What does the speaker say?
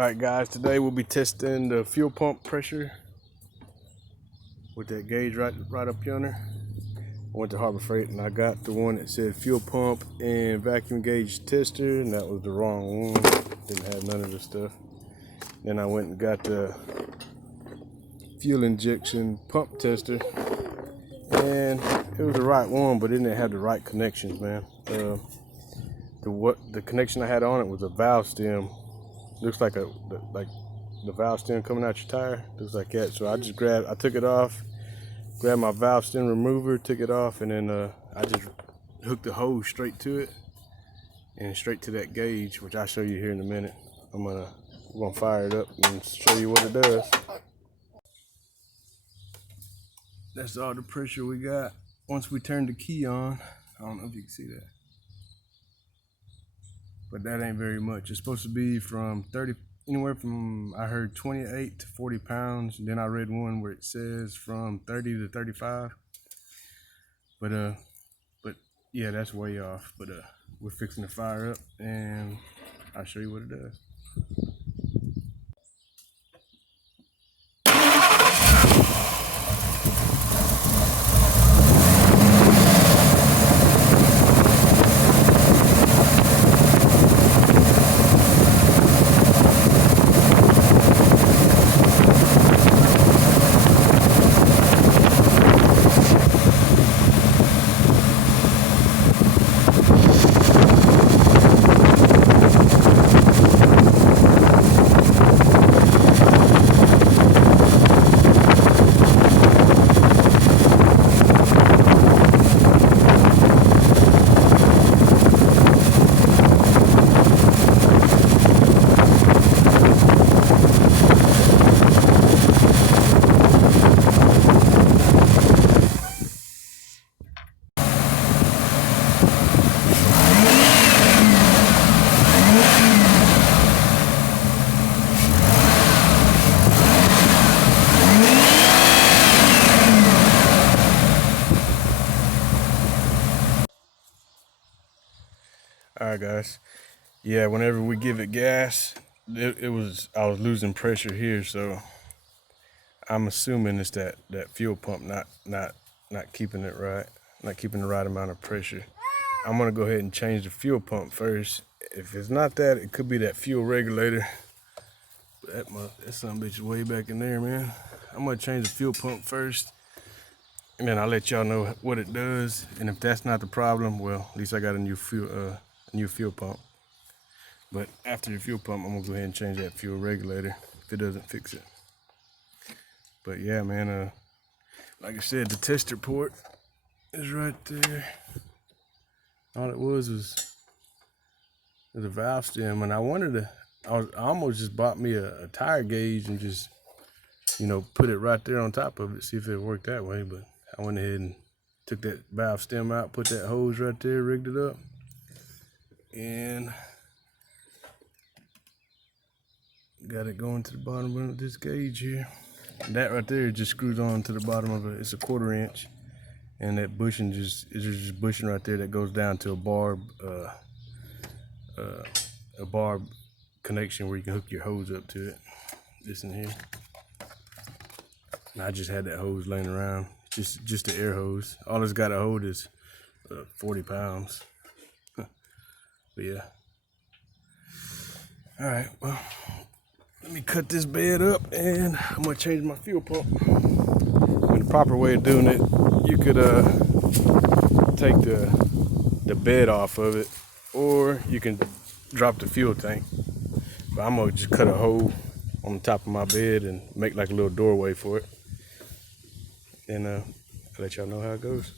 Alright guys, today we'll be testing the fuel pump pressure with that gauge right up yonder. I went to Harbor Freight and I got the one that said fuel pump and vacuum gauge tester, and that was the wrong one. Didn't have none of the stuff. Then I went and got the fuel injection pump tester, and it was the right one, but it didn't have the right connections, man. The connection I had on it was a valve stem. Looks like the valve stem coming out your tire. Looks like that. So I took it off, grabbed my valve stem remover, took it off, and then I just hooked the hose straight to it and straight to that gauge, which I'll show you here in a minute. We're gonna fire it up and show you what it does. That's all the pressure we got. Once we turn the key on, I don't know if you can see that, but that ain't very much. It's supposed to be from anywhere from, I heard 28 to 40 pounds. And then I read one where it says from 30 to 35. But yeah, that's way off. But we're fixing to fire up and I'll show you what it does. Alright guys, yeah, whenever we give it gas, I was losing pressure here, so I'm assuming it's that fuel pump not keeping it right, not keeping the right amount of pressure. I'm gonna go ahead and change the fuel pump first. If it's not that, it could be that fuel regulator. That son bitch is way back in there, man. I'm gonna change the fuel pump first, and then I'll let y'all know what it does. And if that's not the problem, well, at least I got a new fuel pump. But after the fuel pump, I'm gonna go ahead and change that fuel regulator if it doesn't fix it. But yeah, man, like I said, the tester port is right there. All it was a valve stem, and I almost just bought me a tire gauge and just, put it right there on top of it, see if it worked that way. But I went ahead and took that valve stem out, put that hose right there, rigged it up, and got it going to the bottom of this gauge here. And that right there just screws on to the bottom of it. It's a 1/4 inch, and that bushing is just bushing right there that goes down to a barb connection where you can hook your hose up to it. This in here. And I just had that hose laying around, just the air hose. All it's got to hold is 40 pounds. But yeah. All right, well, let me cut this bed up and I'm gonna change my fuel pump. And the proper way of doing it, you could take the bed off of it, or you can drop the fuel tank. But I'm gonna just cut a hole on the top of my bed and make like a little doorway for it. And I'll let y'all know how it goes.